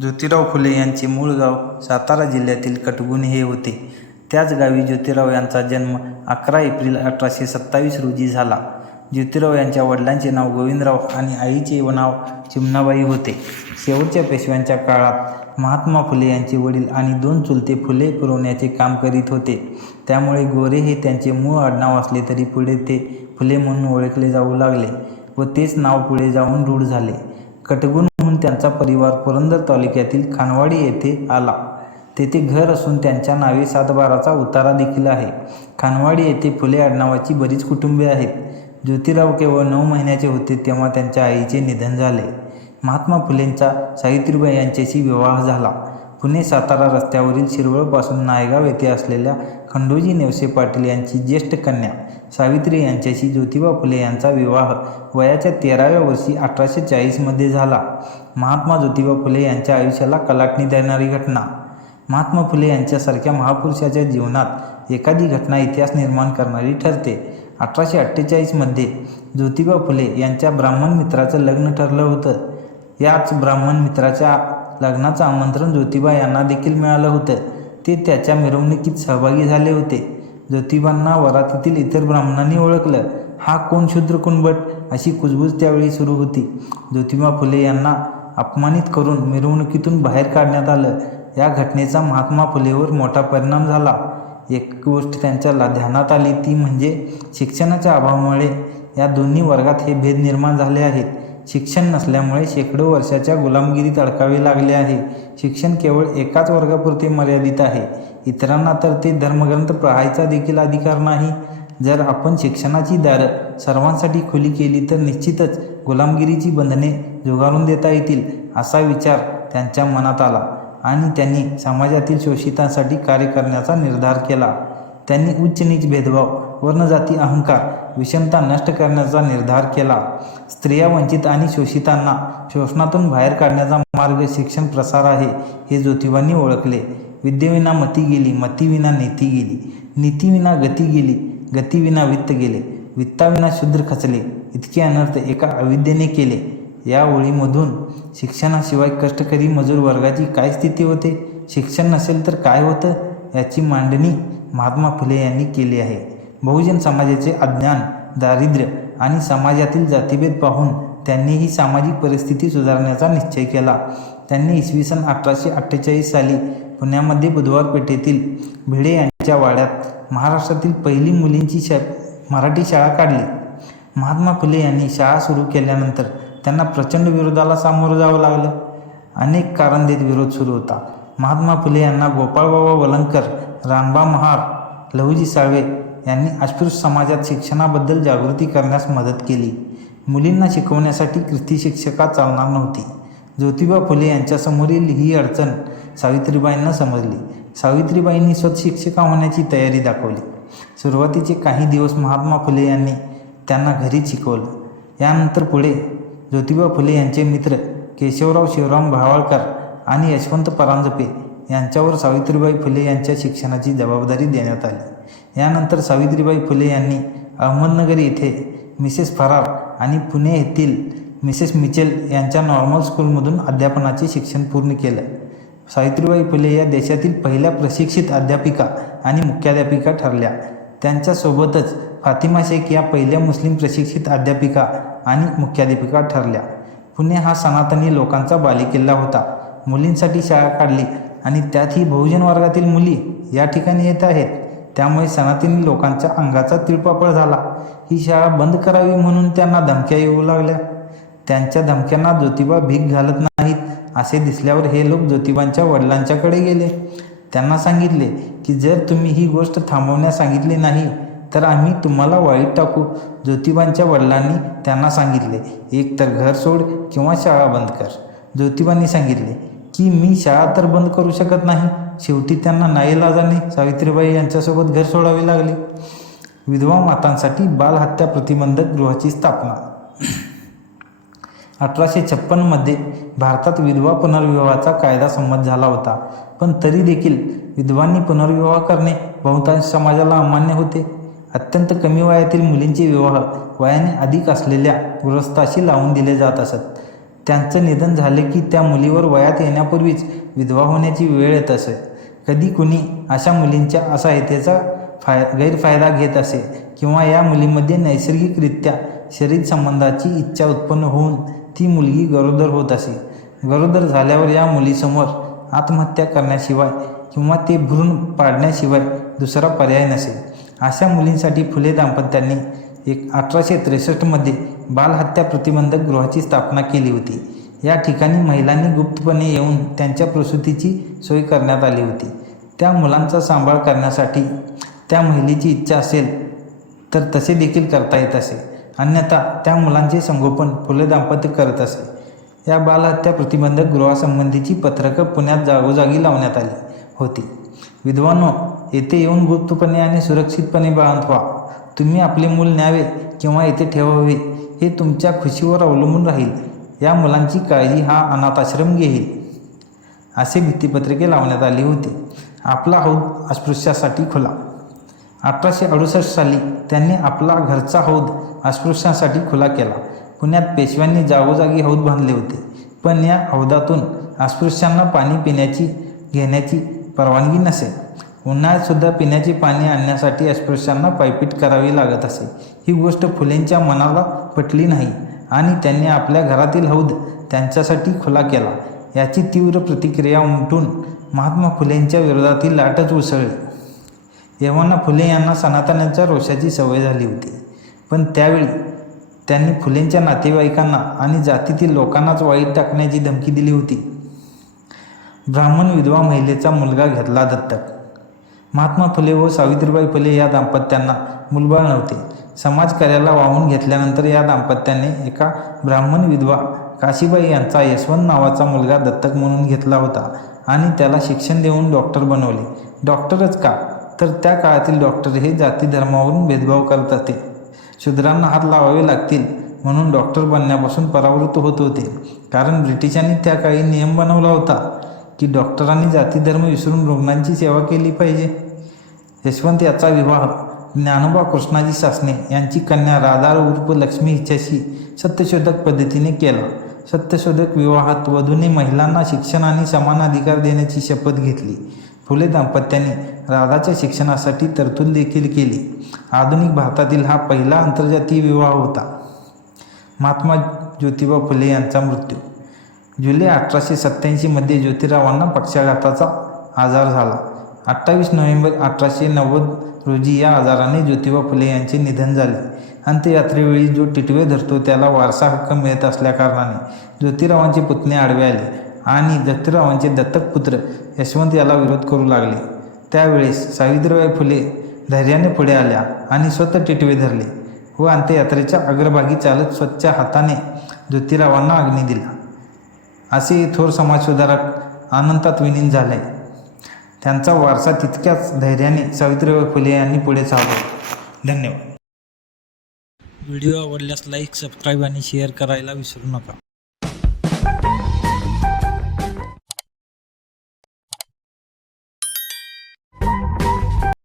ज्योतिराव फुले यांचे मूळ गाव सातारा जिल्ह्यातील कटगुण हे होते. त्याच गावी ज्योतिराव यांचा जन्म 11 एप्रिल 1827 रोजी झाला. ज्योतिराव यांच्या वडिलांचे नाव गोविंदराव आणि आईचे नाव चिमणाबाई होते. शेवटच्या पेशव्यांच्या काळात महात्मा फुले यांचे वडील आणि 2 चुलते फुले पुरवण्याचे काम करीत होते. त्यामुळे गोरे हे त्यांचे मूळ आडनाव असले तरी पुढे ते फुले म्हणून ओळखले जाऊ लागले व तेच नाव पुढे जाऊन रूढ झाले. कटगुणहून त्यांचा परिवार पुरंदर तालुक्यातील खानवाडी येथे आला. तेथे घर असून त्यांच्या नावे 7/12चा उतारा देखील आहे. खानवाडी येथे फुले आडनावाची बरीच कुटुंबे आहेत. ज्योतिराव केवळ 9 महिन्याचे होते तेव्हा त्यांच्या आईचे निधन झाले. महात्मा फुलेंचा सावित्रीबाई यांच्याशी विवाह झाला. पुणे सातारा रस्त्यावरील शिरवळपासून नायगाव येथे असलेल्या खंडोजी नेवसे पाटील यांची ज्येष्ठ कन्या सावित्री यांच्याशी ज्योतिबा फुले यांचा विवाह वयाच्या 13व्या वर्षी 1840 मध्ये झाला. महात्मा ज्योतिबा फुले यांच्या आयुष्याला कलाटणी देणारी घटना. महात्मा फुले यांच्यासारख्या महापुरुषाच्या जीवनात एखादी घटना इतिहास निर्माण करणारी ठरते. 1848 मध्ये ज्योतिबा फुले यांच्या ब्राह्मण मित्राचं लग्न ठरलं होतं. याच ब्राह्मण मित्राच्या लग्नाचं आमंत्रण ज्योतिबा यांना देखील मिळालं होतं. ते त्याच्या मिरवणुकीत सहभागी झाले होते. ज्योतिबांना वरातीतील इतर ब्राह्मणांनी ओळखलं. हा कोण शूद्र कुणबट अशी कुजबूज त्यावेळी सुरू होती. ज्योतिबा फुले यांना अपमानित करून मिरवणुकीतून बाहेर काढण्यात आलं. या घटनेचा महात्मा फुलेवर मोठा परिणाम झाला. एक गोष्ट त्यांच्या ध्यानात आली ती म्हणजे शिक्षणाच्या अभावामुळे या दोन्ही वर्गात हे भेद निर्माण झाले आहेत. शिक्षण नसल्यामुळे शेकडो वर्षाच्या गुलामगिरीत अडकावे लागले आहे. शिक्षण केवळ एकाच वर्गापुरते मर्यादित आहे. इतरांना तर ते धर्मग्रंथ पहायचा देखील अधिकार नाही. जर आपण शिक्षणाची दारं सर्वांसाठी खुली केली तर निश्चितच गुलामगिरीची बंधने झुगारून देता येतील असा विचार त्यांच्या मनात आला आणि त्यांनी समाजातील शोषितांसाठी कार्य करण्याचा निर्धार केला. त्यांनी उच्च नीच भेदभाव, वर्णजाती अहंकार, विषमता नष्ट करण्याचा निर्धार केला. स्त्रिया, वंचित आणि शोषितांना शोषणातून बाहेर काढण्याचा मार्ग शिक्षण प्रसार आहे हे ज्योतिबांनी ओळखले. विद्येविना मती गेली, मतीविना नीती गेली, नीतीविना गती गेली, गतीविना वित्त गेले, वित्ताविना शूद्र खचले, इतके अनर्थ एका अविद्येने केले. या ओळीमधून शिक्षणाशिवाय कष्टकरी मजूर वर्गाची काय स्थिती होते, शिक्षण नसेल तर काय होतं याची मांडणी महात्मा फुले यांनी केली आहे. बहुजन समाजाचे अज्ञान, दारिद्र्य आणि समाजातील जातीभेद पाहून त्यांनी ही सामाजिक परिस्थिती सुधारण्याचा निश्चय केला. त्यांनी इसवी सन 1848 साली पुण्यामध्ये बुधवार पेठेतील भिडे यांच्या वाड्यात महाराष्ट्रातील पहिली मुलींची मराठी शाळा काढली. महात्मा फुले यांनी शाळा सुरू केल्यानंतर त्यांना प्रचंड विरोधाला सामोरं जावं लागलं. अनेक कारण देत विरोध सुरू होता. महात्मा फुले यांना गोपाळबाबा वलंगकर, रामबा महार, लहुजी साळवे यांनी अस्पृश्य समाजात शिक्षणाबद्दल जागृती करण्यास मदत केली. मुलींना शिकवण्यासाठी ख्रिस्ती शिक्षका चालणार नव्हती. ज्योतिबा फुले यांच्यासमोरील ही अडचण सावित्रीबाईंना समजली. सावित्रीबाईंनी स्वतः शिक्षिका होण्याची तयारी दाखवली. सुरुवातीचे काही दिवस महात्मा फुले यांनी त्यांना घरीच शिकवलं. यानंतर पुढे ज्योतिबा फुले यांचे मित्र केशवराव शिवराम भावाळकर आणि यशवंत परांजपे यांच्यावर सावित्रीबाई फुले यांच्या शिक्षणाची जबाबदारी देण्यात आली. यानंतर सावित्रीबाई फुले यांनी अहमदनगर येथे मिसेस फरार आणि पुणे येथील मिसेस मिचेल यांच्या नॉर्मल स्कूलमधून अध्यापनाचे शिक्षण पूर्ण केलं. सावित्रीबाई फुले या देशातील पहिल्या प्रशिक्षित अध्यापिका आणि मुख्याध्यापिका ठरल्या. त्यांच्यासोबतच फातिमा शेख या पहिल्या मुस्लिम प्रशिक्षित अध्यापिका आणि मुख्याध्यापिका ठरल्या. पुणे हा सनातनी लोकांचा बालेकिल्ला होता. मुलींसाठी शाळा काढली आणि त्यातही बहुजन वर्गातील मुली या ठिकाणी येत आहेत. त्यामुळे सनातनी लोकांच्या अंगाचा तिळपापड झाला. ही शाळा बंद करावी म्हणून त्यांना धमक्या येऊ लागल्या. त्यांच्या धमक्यांना ज्योतिबा भीक घालत नाहीत असे दिसल्यावर हे लोक ज्योतिबांच्या वडिलांच्याकडे गेले. त्यांना सांगितले की जर तुम्ही ही गोष्ट थांबवण्यास सांगितली नाही तर आम्ही तुम्हाला वाळीत टाकू. ज्योतिबांच्या वडिलांनी त्यांना सांगितले एक तर घर सोड किंवा शाळा बंद कर. ज्योतिबांनी सांगितले की मी शाळा तर बंद करू शकत नाही. शेवटी त्यांना नाईलाजाने सावित्रीबाई यांच्यासोबत घर सोडावे लागले. विधवा मातांसाठी बालहत्या प्रतिबंधक गृहाची स्थापना. 1856 मध्ये भारतात विधवा पुनर्विवाहाचा कायदा संमत झाला होता. पण तरी देखील विधवांनी पुनर्विवाह करणे बहुतांश समाजाला अमान्य होते. अत्यंत कमी वयातील मुलींचे विवाह वयाने अधिक असलेल्या गृहस्थाशी लावून दिले जात असत. त्यांचं निधन झाले की त्या मुलीवर वयात येण्यापूर्वीच विधवा होण्याची वेळ येत असे. कधी कुणी अशा मुलींच्या असहायतेचा गैरफायदा घेत असे किंवा या मुलीमध्ये नैसर्गिकरित्या शरीर संबंधाची इच्छा उत्पन्न होऊन ती मुलगी गरोदर होत असे. गरोदर झाल्यावर या मुलीसमोर आत्महत्या करण्याशिवाय किंवा ते भ्रूण पाडण्याशिवाय दुसरा पर्याय नसे. अशा मुलींसाठी फुले दाम्पत्यांनी 1863 बालहत्या प्रतिबंधक गृहाची स्थापना केली होती. या ठिकाणी महिलांनी गुप्तपणे येऊन त्यांच्या प्रसूतीची सोय करण्यात आली होती. त्या मुलांचा सांभाळ करण्यासाठी त्या महिलेची इच्छा असेल तर तसे देखील करता येत असे, अन्यथा त्या मुलांचे संगोपन फुले दाम्पत्य करत असे. या बालहत्या प्रतिबंधक गृहासंबंधीची पत्रकं पुण्यात जागोजागी लावण्यात आली होती. विद्वांनो, येथे येऊन गुप्तपणे आणि सुरक्षितपणे बाळंत व्हा. तुम्ही आपले मूल न्यावे किंवा येथे ठेवावे हे तुमच्या खुशीवर अवलंबून राहील. या मुलांची काळजी हा अनाथाश्रम घेईल, असे भित्तीपत्रके लावण्यात आली होती. आपला हौद अस्पृश्यासाठी खुला. 1868 साली त्यांनी आपला घरचा हौद अस्पृश्यांसाठी खुला केला. पुण्यात पेशव्यांनी जागोजागी हौद बांधले होते, पण या हौदातून अस्पृश्यांना पाणी घेण्याची परवानगी नसे. उन्हाळ्यातसुद्धा पिण्याचे पाणी आणण्यासाठी अस्पृश्यांना पायपीट करावी लागत असे. ही गोष्ट फुलेंच्या मनाला पटली नाही आणि त्यांनी आपल्या घरातील हौद त्यांच्यासाठी खुला केला. याची तीव्र प्रतिक्रिया उमटून महात्मा फुलेंच्या विरोधातील लाटच उसळली. एव्हाना फुले यांना सनातनाच्या रोषाची सवय झाली होती, पण त्यावेळी त्यांनी फुलेंच्या नातेवाईकांना आणि जातीतील लोकांनाच वाईट टाकण्याची धमकी दिली होती. ब्राह्मण विधवा महिलेचा मुलगा घेतला दत्तक. महात्मा फुले व सावित्रीबाई फुले या दाम्पत्यांना मुलबाळ नव्हते. समाजकार्याला वाहून घेतल्यानंतर या दाम्पत्याने एका ब्राह्मण विधवा काशीबाई यांचा यशवंत नावाचा मुलगा दत्तक म्हणून घेतला होता आणि त्याला शिक्षण देऊन डॉक्टर बनवले. डॉक्टरच का, तर त्या काळातील डॉक्टर हे जाती धर्मावरून भेदभाव करत होते. शूद्रांना हात लावावे लागतील म्हणून डॉक्टर बनण्यापासून परावृत्त होत होते, कारण ब्रिटिशांनी त्या काळी नियम बनवला होता की डॉक्टरांनी जाती धर्म विसरून रुग्णांची सेवा केली पाहिजे. यशवंत याचा विवाह ज्ञानोबा कृष्णाजी सासणे यांची कन्या राधा उर्फ लक्ष्मी हिच्याशी सत्यशोधक पद्धतीने केला. सत्यशोधक विवाहात वधूने महिलांना शिक्षण आणि समान अधिकार देण्याची शपथ घेतली. फुले दाम्पत्याने राधाच्या शिक्षणासाठी तरतूद देखील केली. आधुनिक भारतातील हा पहिला आंतरजातीय विवाह होता. महात्मा ज्योतिबा फुले यांचा मृत्यू. जुलै 1887 ज्योतिरावांना पक्षाघाताचा आजार झाला. 28 नोव्हेंबर 1890 रोजी या आजाराने ज्योतिबा फुले यांचे निधन झाले. अंत्ययात्रेवेळी जो टिटवे धरतो त्याला वारसा हक्क मिळत असल्याकारणाने ज्योतिरावांचे पुतणे आडवे आले आणि ज्योतिरावांचे दत्तक पुत्र यशवंत याला विरोध करू लागले. त्यावेळेस सावित्रीबाई फुले धैर्याने पुढे आल्या आणि स्वतः टिटवे धरले व अंत्ययात्रेच्या अग्रभागी चालत स्वच्छ हाताने ज्योतिरावांना अग्नी दिला. असे थोर समाजसुधारक अनंतात विलीन झाले. त्यांचा वारसा तितक्याच धैर्याने सावित्रीबाई फुले यांनी पुढे चालवला. धन्यवाद. व्हिडिओ आवडल्यास लाईक, सबस्क्राईब आणि शेअर करायला विसरू नका.